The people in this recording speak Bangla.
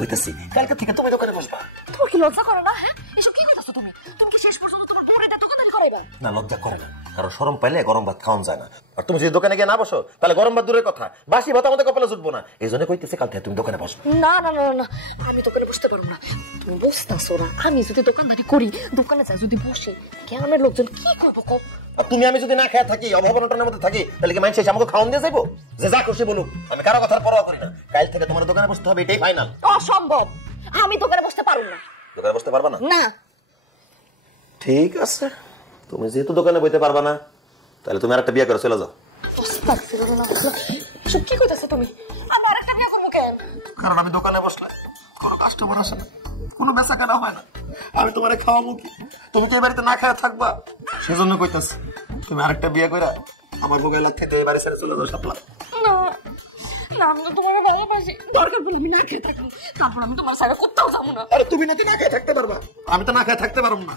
কইতাছি কালকে থেকে তুমি দোকানে বসবা। তোমার কি লজ্জা করে না? হ্যাঁ, এসব কি কইতাছো তুমি? তুমি কি শেষ পর্যন্ত তোমার বউরে দোকানদারি করাইবা? না, লজ্জা করে না, কারণ শরম পাইলে গরম ভাত খাওয়া যায় না। আর তুমি যদি দোকানে গিয়ে না বসো তাহলে গরম ভাত দূরের কথা, বাসি ভাত আমাদের কপালে জুটবো না। এই জন্য কইতেছি কাল থেকে তুমি দোকানে বসো। না না না না, আমি দোকানে বসতে পারবো না। তুমি বুঝতাছো না, আমি যদি দোকানদারি করি, দোকানে যাই যদি বসি, গ্রামের লোকজন কি করবো কও? আর তুমি আমি যদি না খেয়ে থাকি, অভাবনটার মধ্যে থাকি, তাহলে কি মানুষ এসে আমাকে খাওয়ান দিয়ে যাইবো? যে যা খুশি বলুক, আমি কারো কথার পরোয়া করি না। কাল থেকে তোমার দোকানে বসতে হবে, এটাই ফাইনাল। অসম্ভব, আমি দোকানে বসতে পারবো না। দোকানে বসতে পারবা না? না। ঠিক আছে, তুমি যেহেতু দোকানে বইতে পারবা না, তাহলে তুমি আরেকটা বিয়ে করে চলে যাও। সব কি কইতাছো তুমি? আমি আরেকটা বিয়ে করবো কেন? কারণ আমি দোকানে বসলে কোনো কাস্টমার আসে না, কোনো বেচা কেনা হয় না। আমি তোমারে খাওয়াবো কি? তুমি তো এই বাড়িতে না খাওয়া থাকবা, সেজন্য কইতাছি তুমি আরেকটা বিয়ে করে আমার বুকে লাগতে এই বাড়ি ছেড়ে চলে যাও। সাপলা না না, আমি তো তোমাকে ভালোবাসি, দরকার পড়লে আমি না খেয়ে থাকবো, তারপর আমি তোমার সাথে কোথাও যাবো না। আরে তুমি নাকি না খেয়ে থাকতে পারবা? আমি তো না খেয়ে থাকতে পারবো না।